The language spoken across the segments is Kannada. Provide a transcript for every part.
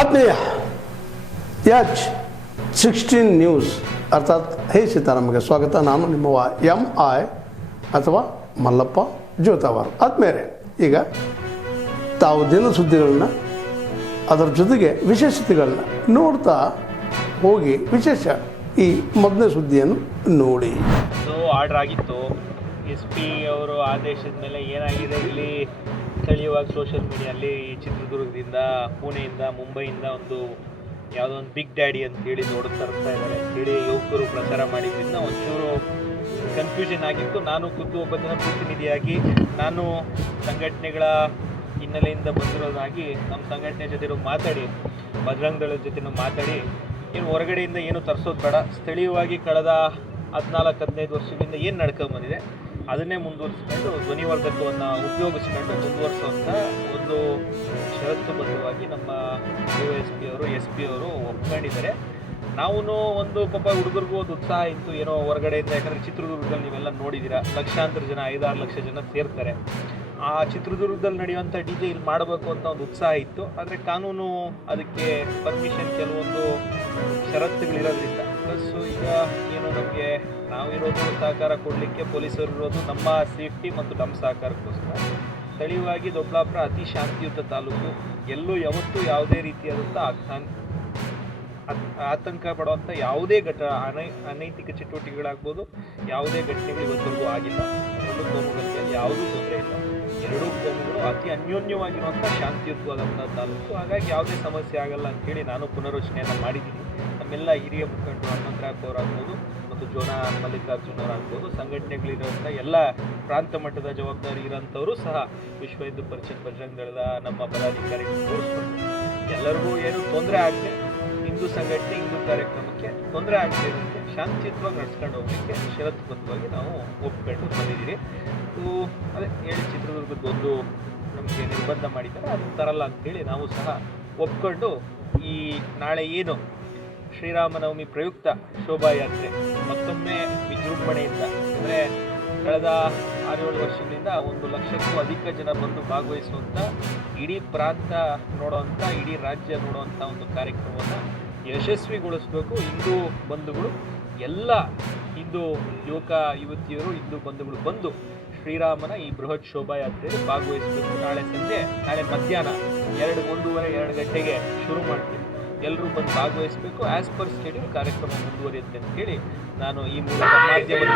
ಆತ್ಮೀಯ H16 ನ್ಯೂಸ್ ಅರ್ಥಾತ್ ಹೇ ಸೀತಾರಾಮಗೆ ಸ್ವಾಗತ. ನಾನು ನಿಮ್ಮವ MI ಅಥವಾ ಮಲ್ಲಪ್ಪ ಜೋತಾವಾರ್. ಆದ್ಮೇಲೆ ಈಗ ತಾವು ದಿನ ಸುದ್ದಿಗಳನ್ನ ಅದರ ಜೊತೆಗೆ ವಿಶೇಷತೆಗಳನ್ನ ನೋಡ್ತಾ ಹೋಗಿ ವಿಶೇಷ ಈ ಮೊದಲನೇ ಸುದ್ದಿಯನ್ನು ನೋಡಿ. ಆರ್ಡರ್ ಆಗಿತ್ತು SP ಅವರು ಆದೇಶದ ಮೇಲೆ ಏನಾಗಿದೆ ಇಲ್ಲಿ ಸ್ಥಳೀಯವಾಗಿ ಸೋಷಿಯಲ್ ಮೀಡಿಯಲ್ಲಿ ಚಿತ್ರದುರ್ಗದಿಂದ ಪುಣೆಯಿಂದ ಮುಂಬೈಯಿಂದ ಯಾವುದೋ ಒಂದು ಬಿಗ್ ಡ್ಯಾಡಿ ಅಂತೇಳಿ ತರ್ತಾ ಇದ್ದಾರೆ ಅಂತೇಳಿ ಯುವಕರು ಪ್ರಚಾರ ಮಾಡಿದ್ದರಿಂದ ಒಂಚೂರು ಕನ್ಫ್ಯೂಷನ್ ಆಗಿತ್ತು. ನಾನು ಖುದ್ದು ಒಬ್ಬ ಜನಪ್ರತಿನಿಧಿಯಾಗಿ ನಾನು ಸಂಘಟನೆಗಳ ಹಿನ್ನೆಲೆಯಿಂದ ಬಂದಿರೋದಾಗಿ ನಮ್ಮ ಸಂಘಟನೆ ಜೊತೆ ಮಾತಾಡಿ ಬಜರಂಗ ದಳದ ಜೊತೆ ಮಾತಾಡಿ ಏನು ಹೊರಗಡೆಯಿಂದ ಏನು ತರಿಸೋದು ಬೇಡ, ಸ್ಥಳೀಯವಾಗಿ ಕಳೆದ 14-15 ವರ್ಷದಿಂದ ಏನು ನಡ್ಕೊಂಡ್ಬಂದಿದೆ ಅದನ್ನೇ ಮುಂದುವರಿಸ್ಕೊಂಡು ಧ್ವನಿವರ್ಧಕವನ್ನು ಉಪಯೋಗಿಸ್ಕೊಂಡು ಮುಂದುವರಿಸುವಂಥ ಒಂದು ಷರತ್ತುಬದ್ಧವಾಗಿ ನಮ್ಮ DYSP ಅವರು SP ಅವರು ಒಪ್ಕೊಂಡಿದ್ದಾರೆ. ನಾವು ಒಂದು ಪಾಪ ಹುಡುಗರಿಗೂ ಒಂದು ಉತ್ಸಾಹ ಇತ್ತು ಏನೋ ಹೊರಗಡೆಯಿಂದ, ಯಾಕಂದರೆ ಚಿತ್ರದುರ್ಗದಲ್ಲಿ ನೀವೆಲ್ಲ ನೋಡಿದ್ದೀರಾ ಲಕ್ಷಾಂತರ ಜನ 5-6 ಲಕ್ಷ ಜನ ಸೇರ್ತಾರೆ. ಆ ಚಿತ್ರದುರ್ಗದಲ್ಲಿ ನಡೆಯುವಂಥ DJ ಇಲ್ಲಿ ಮಾಡಬೇಕು ಅಂತ ಒಂದು ಉತ್ಸಾಹ ಇತ್ತು. ಆದರೆ ಕಾನೂನು ಅದಕ್ಕೆ ಪರ್ಮಿಷನ್ ಕೆಲವೊಂದು ಷರತ್ತುಗಳಿರೋದ್ರಿಂದ ಪ್ಲಸ್ಸು ಈಗ ಏನು ನಮಗೆ ನಾವಿರೋದು ಸಹಕಾರ ಕೊಡಲಿಕ್ಕೆ ಪೊಲೀಸರು ಇರೋದು ನಮ್ಮ ಸೇಫ್ಟಿ ಮತ್ತು ನಮ್ಮ ಸಹಕಾರಕ್ಕೋಸ್ಕರ. ಸ್ಥಳೀಯವಾಗಿ ದೊಡ್ಡಬಳ್ಳಾಪುರ ಅತಿ ಶಾಂತಿಯುತ ತಾಲೂಕು, ಎಲ್ಲೂ ಯಾವತ್ತೂ ಯಾವುದೇ ರೀತಿಯಾದಂಥ ಆತಂಕ ಪಡುವಂಥ ಯಾವುದೇ ಅನೈತಿಕ ಚಟುವಟಿಕೆಗಳಾಗ್ಬೋದು, ಯಾವುದೇ ಘಟನೆಗಳು ಇವತ್ತರೆಗೂ ಆಗಿಲ್ಲ. ಎರಡೂ ಕೋಮುಗಳಲ್ಲಿ ಯಾವುದೂ ತೊಂದರೆ ಇಲ್ಲ. ಎರಡೂ ಕೋಮುಗಳು ಅತಿ ಅನ್ಯೋನ್ಯವಾಗಿರುವಂಥ ಶಾಂತಿಯುತವಾದಂಥ ತಾಲೂಕು. ಹಾಗಾಗಿ ಯಾವುದೇ ಸಮಸ್ಯೆ ಆಗಲ್ಲ ಅಂಥೇಳಿ ನಾನು ಪುನರ್ರಚನೆಯನ್ನು ಮಾಡಿದ್ದೀನಿ. ನಮ್ಮೆಲ್ಲ ಹಿರಿಯ ಮುಖಂಡರು ಹನುಮಂತರಾವ್ ಅವರಾಗ್ಬೋದು ಮತ್ತು ಜೋನಾ ಮಲ್ಲಿಕಾರ್ಜುನ್ ಅವರಾಗ್ಬೋದು, ಸಂಘಟನೆಗಳಿರುವಂಥ ಎಲ್ಲ ಪ್ರಾಂತ ಮಟ್ಟದ ಜವಾಬ್ದಾರಿ ಇರೋಂಥವರು ಸಹ ವಿಶ್ವ ಹಿಂದೂ ಪರಿಷತ್ ಬಜರಂಗ ದಳದ ನಮ್ಮ ಪದಾಧಿಕಾರಿಗಳು ತೋರಿಸ್ಕೊಂಡು ಎಲ್ಲರಿಗೂ ಏನು ತೊಂದರೆ ಆಗದೆ, ಹಿಂದೂ ಸಂಘಟನೆ ಹಿಂದೂ ಕಾರ್ಯಕ್ರಮಕ್ಕೆ ತೊಂದರೆ ಆಗದಿರೋದಕ್ಕೆ ಶಾಂತಿಯುತವಾಗಿ ನಡೆಸ್ಕೊಂಡು ಹೋಗಲಿಕ್ಕೆ ಷರತ್ತುಬದ್ಧವಾಗಿ ನಾವು ಒಪ್ಕೊಂಡು ಬಂದಿದ್ದೀರಿ. ಅದೇ ಹೇಳಿ ಚಿತ್ರದುರ್ಗದೊಂದು ನಮಗೆ ನಿರ್ಬಂಧ ಮಾಡಿದ್ದಾರೆ, ಅದನ್ನು ತರಲ್ಲ ಅಂತೇಳಿ ನಾವು ಸಹ ಒಪ್ಕೊಂಡು ಈ ನಾಳೆ ಏನು ಶ್ರೀರಾಮನವಮಿ ಪ್ರಯುಕ್ತ ಶೋಭಾಯಾತ್ರೆ ಮತ್ತೊಮ್ಮೆ ವಿಜೃಂಭಣೆಯಿಂದ, ಅಂದರೆ ಕಳೆದ 6-7 ವರ್ಷಗಳಿಂದ 1 ಲಕ್ಷಕ್ಕೂ ಅಧಿಕ ಜನ ಬಂದು ಭಾಗವಹಿಸುವಂಥ, ಇಡೀ ಪ್ರಾಂತ ನೋಡುವಂಥ, ಇಡೀ ರಾಜ್ಯ ನೋಡುವಂಥ ಒಂದು ಕಾರ್ಯಕ್ರಮವನ್ನು ಯಶಸ್ವಿಗೊಳಿಸಬೇಕು. ಹಿಂದೂ ಬಂಧುಗಳು ಎಲ್ಲ ಹಿಂದೂ ಯುವಕ ಯುವತಿಯರು ಹಿಂದೂ ಬಂಧುಗಳು ಬಂದು ಶ್ರೀರಾಮನ ಈ ಬೃಹತ್ ಶೋಭಾಯಾತ್ರೆಯಲ್ಲಿ ಭಾಗವಹಿಸಬೇಕು. ನಾಳೆ ಮಧ್ಯಾಹ್ನ 1:30-2 ಗಂಟೆಗೆ ಶುರು ಮಾಡ್ತೀವಿ. ಎಲ್ಲರೂ ಬಂದು ಭಾಗವಹಿಸಬೇಕು. ಆ್ಯಸ್ ಪರ್ ಸ್ಕೆಡ್ಯೂಲ್ ಕಾರ್ಯಕ್ರಮ ಮುಂದುವರಿಯುತ್ತೆ ಅಂತೇಳಿ ನಾನು ಈ ಮೂಲಕ ಮಾಧ್ಯಮದ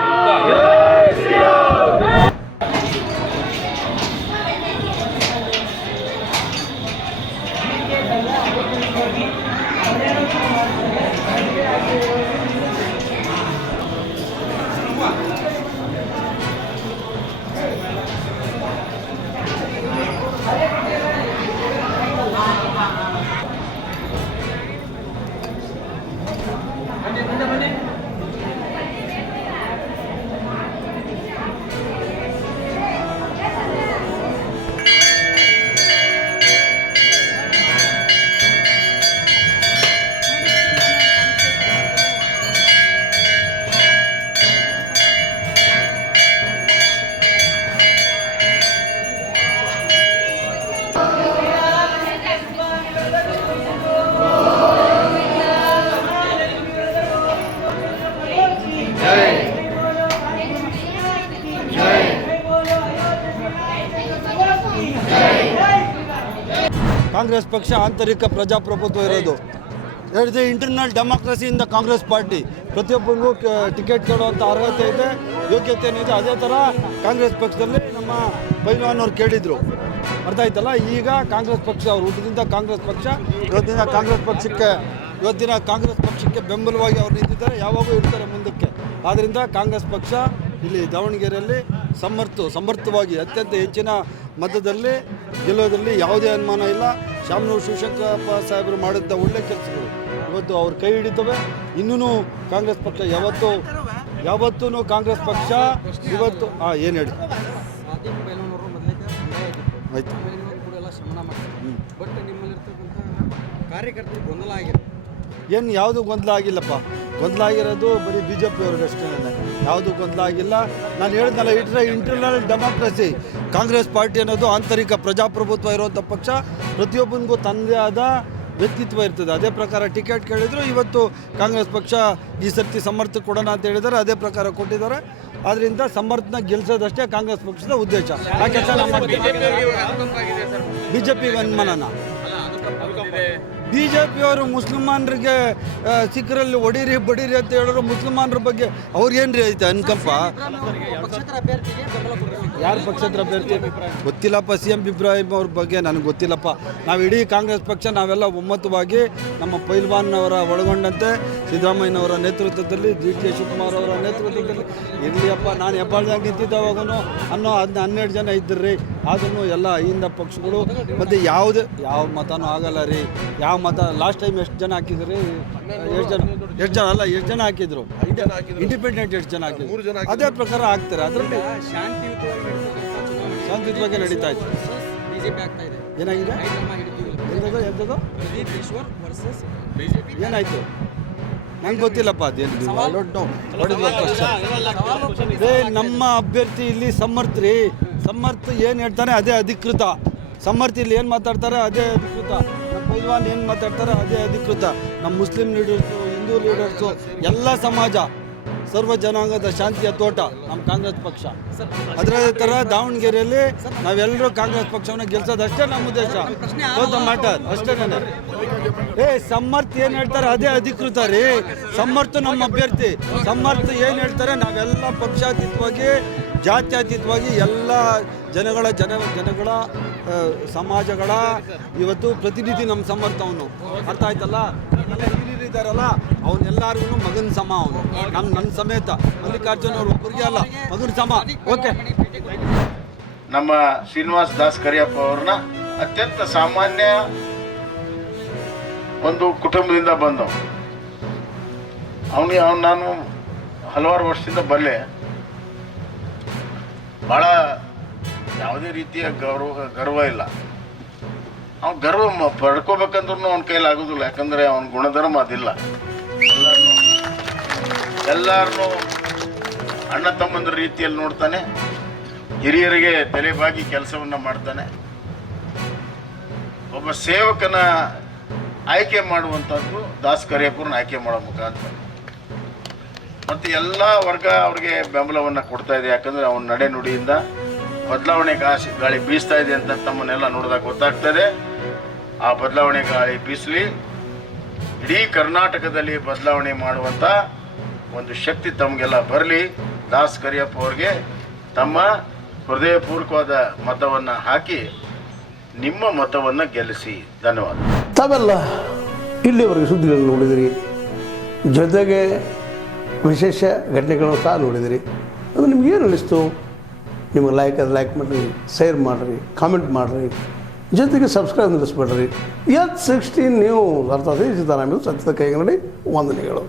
ಕಾಂಗ್ರೆಸ್ ಪಕ್ಷ ಆಂತರಿಕ ಪ್ರಜಾಪ್ರಭುತ್ವ ಇರೋದು. ಹೇಳಿದೆ ಇಂಟರ್ನಲ್ ಡೆಮಾಕ್ರಸಿಯಿಂದ ಕಾಂಗ್ರೆಸ್ ಪಾರ್ಟಿ ಪ್ರತಿಯೊಬ್ಬರಿಗೂ ಟಿಕೆಟ್ ಕೇಳುವಂಥ ಅರ್ಹತೆ ಇದೆ, ಯೋಗ್ಯತೆ ಏನಿದೆ. ಅದೇ ಥರ ಕಾಂಗ್ರೆಸ್ ಪಕ್ಷದಲ್ಲಿ ನಮ್ಮ ಪೈಲ್ವಾನ್ ಅವ್ರು ಕೇಳಿದರು, ಅರ್ಥ ಆಯ್ತಲ್ಲ. ಈಗ ಕಾಂಗ್ರೆಸ್ ಪಕ್ಷ ಅವ್ರು ಹುಟ್ಟಿದಿಂದ ಕಾಂಗ್ರೆಸ್ ಪಕ್ಷ ಇವತ್ತಿನ ಕಾಂಗ್ರೆಸ್ ಪಕ್ಷಕ್ಕೆ ಬೆಂಬಲವಾಗಿ ಅವ್ರು ನಿಂತಿದ್ದಾರೆ, ಯಾವಾಗೂ ಇರ್ತಾರೆ ಮುಂದಕ್ಕೆ. ಆದ್ದರಿಂದ ಕಾಂಗ್ರೆಸ್ ಪಕ್ಷ ಇಲ್ಲಿ ದಾವಣಗೆರೆಯಲ್ಲಿ ಸಮರ್ಥವಾಗಿ ಅತ್ಯಂತ ಹೆಚ್ಚಿನ ಮತದಲ್ಲಿ ಗೆಲ್ಲೋದ್ರಲ್ಲಿ ಯಾವುದೇ ಅನುಮಾನ ಇಲ್ಲ. ಶಾಮನೂರು ಶಿವಶಂಕರಪ್ಪ ಸಾಹೇಬರು ಮಾಡಿದ್ದ ಒಳ್ಳೆ ಕೆಲಸಗಳು ಇವತ್ತು ಅವ್ರ ಕೈ ಹಿಡಿತವೆ. ಇನ್ನೂ ಕಾಂಗ್ರೆಸ್ ಪಕ್ಷ ಯಾವತ್ತೂ ಕಾಂಗ್ರೆಸ್ ಪಕ್ಷ ಇವತ್ತು ಏನು ಹೇಳಿ ಆಯ್ತು. ಏನು ಯಾವುದು ಗೊಂದಲ ಆಗಿಲ್ಲಪ್ಪ. ಗೊಂದಲ ಆಗಿರೋದು ಬರೀ BJP ಅವ್ರಿಗಷ್ಟೇ, ಯಾವುದು ಗೊಂದಲ ಆಗಿಲ್ಲ. ನಾನು ಹೇಳಿದ್ನಲ್ಲ, ಇಂಟರ್ನಲ್ ಡೆಮಾಕ್ರಸಿ. ಕಾಂಗ್ರೆಸ್ ಪಾರ್ಟಿ ಅನ್ನೋದು ಆಂತರಿಕ ಪ್ರಜಾಪ್ರಭುತ್ವ ಇರುವಂಥ ಪಕ್ಷ. ಪ್ರತಿಯೊಬ್ಬನಿಗೂ ತನ್ನದೇ ಆದ ವ್ಯಕ್ತಿತ್ವ ಇರ್ತದೆ. ಅದೇ ಪ್ರಕಾರ ಟಿಕೆಟ್ ಕೇಳಿದ್ರು ಇವತ್ತು ಕಾಂಗ್ರೆಸ್ ಪಕ್ಷ ಈ ಸರ್ತಿ ಸಮರ್ಥ ಕೊಡೋಣ ಅಂತ ಹೇಳಿದ್ದಾರೆ, ಅದೇ ಪ್ರಕಾರ ಕೊಟ್ಟಿದ್ದಾರೆ. ಆದ್ದರಿಂದ ಸಮರ್ಥನ ಗೆಲ್ಲಿಸೋದಷ್ಟೇ ಕಾಂಗ್ರೆಸ್ ಪಕ್ಷದ ಉದ್ದೇಶ. ಆ ಕೆಲಸ ನಾವು ಮಾಡ್ತೀವಿ. ಬಿಜೆಪಿಗೆ ಅನುಮಾನನ ಬಿಜೆಪಿಯವರು ಮುಸಲ್ಮಾನರಿಗೆ ಸಿಖ್ರಲ್ಲಿ ಹೊಡೀರಿ ಬಡೀರಿ ಅಂತ ಹೇಳಿದ್ರು. ಮುಸಲ್ಮಾನರ ಬಗ್ಗೆ ಅವ್ರಿಗೇನು ರೀ ಐತೆ ಅನ್ಕಂಪ? ಯಾರು ಪಕ್ಷೇತರ ಅಭ್ಯರ್ಥಿ ಗೊತ್ತಿಲ್ಲಪ್ಪ. CM ಇಬ್ರಾಹಿಂ ಅವ್ರ ಬಗ್ಗೆ ನನಗೆ ಗೊತ್ತಿಲ್ಲಪ್ಪ. ನಾವು ಇಡೀ ಕಾಂಗ್ರೆಸ್ ಪಕ್ಷ ನಾವೆಲ್ಲ ಒಮ್ಮತವಾಗಿ ನಮ್ಮ ಪೈಲ್ವಾನ್ ಅವರ ಒಳಗೊಂಡಂತೆ ಸಿದ್ದರಾಮಯ್ಯನವರ ನೇತೃತ್ವದಲ್ಲಿ DK ಶಿವಕುಮಾರ್ ಅವರ ನೇತೃತ್ವದಲ್ಲಿ ಇರಲಿಯಪ್ಪ. ನಾನು ಹೆಬ್ಬಾಳ್ದಾಗ ನಿಂತಿದ್ದಾವಾಗೂ 12 ಜನ ಇದ್ದರು. ಅದನ್ನು ಎಲ್ಲ ಹಿಂದ ಪಕ್ಷಗಳು ಮತ್ತು ಯಾವ ಮತನೂ ಆಗಲ್ಲ ರೀ. ಯಾವ ಮತ ಲಾಸ್ಟ್ ಟೈಮ್ ಎಷ್ಟು ಜನ ಹಾಕಿದ್ರಿ? ಎಷ್ಟು ಜನ ಹಾಕಿದ್ರು? ಇಂಡಿಪೆಂಡೆಂಟ್ ಎಷ್ಟು ಜನ ಹಾಕಿದ್ರು? ಅದೇ ಪ್ರಕಾರ ಹಾಕ್ತಾರೆ. ಅದರಲ್ಲಿ ಶಾಂತಿಯುತವಾಗಿ ನಡೀತಾ ಇತ್ತು. ಏನಾಗಿದೆ? ಎಂಥದ್ದು ಏನಾಯ್ತು ನಂಗೆ ಗೊತ್ತಿಲ್ಲಪ್ಪ. ಅದೇನು ನಮ್ಮ ಅಭ್ಯರ್ಥಿ ಇಲ್ಲಿ ಸಮರ್ಥ ಏನು ಹೇಳ್ತಾನೆ ಅದೇ ಅಧಿಕೃತ. ಸಮರ್ಥ ಇಲ್ಲಿ ಏನು ಮಾತಾಡ್ತಾರೆ ಅದೇ ಅಧಿಕೃತ. ನಮ್ಮ ಪೈಲ್ವಾನ್ ಏನು ಮಾತಾಡ್ತಾರೆ ಅದೇ ಅಧಿಕೃತ. ನಮ್ಮ ಮುಸ್ಲಿಂ ಲೀಡರ್ಸು, ಹಿಂದೂ ಲೀಡರ್ಸು, ಎಲ್ಲ ಸಮಾಜ, ಸರ್ವ ಜನಾಂಗದ ಶಾಂತಿಯ ತೋಟ ನಮ್ಮ ಕಾಂಗ್ರೆಸ್ ಪಕ್ಷ. ಅದರ ಥರ ದಾವಣಗೆರೆಯಲ್ಲಿ ನಾವೆಲ್ಲರೂ ಕಾಂಗ್ರೆಸ್ ಪಕ್ಷವನ್ನು ಗೆಲ್ಸೋದಷ್ಟೇ ನಮ್ಮ ಉದ್ದೇಶ. ಮ್ಯಾಟರ್ ಅಷ್ಟೇ. ಸಮರ್ಥ ಏನು ಹೇಳ್ತಾರೆ ಅದೇ ಅಧಿಕೃತ ರೀ. ಸಮರ್ಥ ನಮ್ಮ ಅಭ್ಯರ್ಥಿ. ಸಮರ್ಥ ಏನು ಹೇಳ್ತಾರೆ ನಾವೆಲ್ಲ ಪಕ್ಷಾತೀತವಾಗಿ, ಜಾತ್ಯತೀತವಾಗಿ ಎಲ್ಲ ಜನಗಳ ಸಮಾಜಗಳ ಇವತ್ತು ಪ್ರತಿನಿಧಿ ನಮ್ಮ ಸಮರ್ಥ. ಅವನು ಅರ್ಥ ಆಯ್ತಲ್ಲ? ಇದ್ದಾರಲ್ಲ ಅವನ್ನೆಲ್ಲರಿಗೂ ಮಗನ ಸಮ. ಅವನು ನನ್ನ ಸಮೇತ ಮಲ್ಲಿಕಾರ್ಜುನ್ ಅವ್ರು ಒಬ್ಬರಿಗೆ ಅಲ್ಲ, ಮಗನ ಸಮ. ಓಕೆ. ನಮ್ಮ ಶ್ರೀನಿವಾಸ್ ದಾಸ್ ಕರಿಯಪ್ಪ ಅವ್ರನ್ನ ಅತ್ಯಂತ ಸಾಮಾನ್ಯ ಒಂದು ಕುಟುಂಬದಿಂದ ಬಂದವು. ಅವನಿಗೆ ನಾನು ಹಲವಾರು ವರ್ಷದಿಂದ ಬಲ್ಲೆ. ಭಾಳ ಯಾವುದೇ ರೀತಿಯ ಗರ್ವ ಇಲ್ಲ. ಅವ್ನು ಗರ್ವ ಪಡ್ಕೋಬೇಕಂದ್ರೂ ಅವನ ಕೈಲಿ ಆಗೋದಿಲ್ಲ. ಯಾಕಂದರೆ ಅವನ ಗುಣಧರ್ಮ ಅದಿಲ್ಲ. ಎಲ್ಲರನ್ನೂ ಅಣ್ಣ ತಮ್ಮಂದ್ರ ರೀತಿಯಲ್ಲಿ ನೋಡ್ತಾನೆ. ಹಿರಿಯರಿಗೆ ತಲೆಬಾಗಿ ಕೆಲಸವನ್ನು ಮಾಡ್ತಾನೆ. ಒಬ್ಬ ಸೇವಕನ ಆಯ್ಕೆ ಮಾಡುವಂಥದ್ದು ದಾಸ್ ಕರಿಯಪ್ಪರನ್ನ ಆಯ್ಕೆ ಮಾಡೋ ಮುಖಾಂತರ. ಮತ್ತು ಎಲ್ಲ ವರ್ಗ ಅವ್ರಿಗೆ ಬೆಂಬಲವನ್ನು ಕೊಡ್ತಾ ಇದೆ. ಯಾಕಂದರೆ ಅವನ ನಡೆ ನುಡಿಯಿಂದ ಬದಲಾವಣೆ ಗಾಳಿ ಬೀಸ್ತಾ ಇದೆ ಅಂತ ತಮ್ಮನ್ನೆಲ್ಲ ನೋಡಿದಾಗ ಗೊತ್ತಾಗ್ತದೆ. ಆ ಬದಲಾವಣೆ ಗಾಳಿ ಬೀಸಲಿ. ಇಡೀ ಕರ್ನಾಟಕದಲ್ಲಿ ಬದಲಾವಣೆ ಮಾಡುವಂಥ ಒಂದು ಶಕ್ತಿ ತಮಗೆಲ್ಲ ಬರಲಿ. ದಾಸ್ ಕರಿಯಪ್ಪ ಅವ್ರಿಗೆ ತಮ್ಮ ಹೃದಯಪೂರ್ವಕವಾದ ಮತವನ್ನು ಹಾಕಿ ನಿಮ್ಮ ಮತವನ್ನು ಗೆಲ್ಲಿಸಿ. ಧನ್ಯವಾದ. ತಾವೆಲ್ಲ ಇಲ್ಲಿವರೆಗೆ ಸುದ್ದಿಗಳನ್ನು ನೋಡಿದಿರಿ, ಜೊತೆಗೆ ವಿಶೇಷ ಘಟನೆಗಳನ್ನು ಸಹ ನೋಡಿದಿರಿ. ಅದು ನಿಮ್ಗೇನು ಅನ್ನಿಸ್ತು? ನಿಮಗೆ ಲೈಕ್ ಮಾಡಿರಿ, ಶೇರ್ ಮಾಡಿರಿ, ಕಾಮೆಂಟ್ ಮಾಡಿರಿ, ಜೊತೆಗೆ ಸಬ್ಸ್ಕ್ರೈಬ್ ನಿಲ್ಲಿಸ್ಬೇಡ್ರಿ. H16 ನ್ಯೂಸ್ ಅರ್ಥಾತ್ ಸಿದ್ದರಾಮಯ್ಯ ಸತ್ಯದ ಕೈಗನ್ನಡಿ ವಂದನೆಗಳು.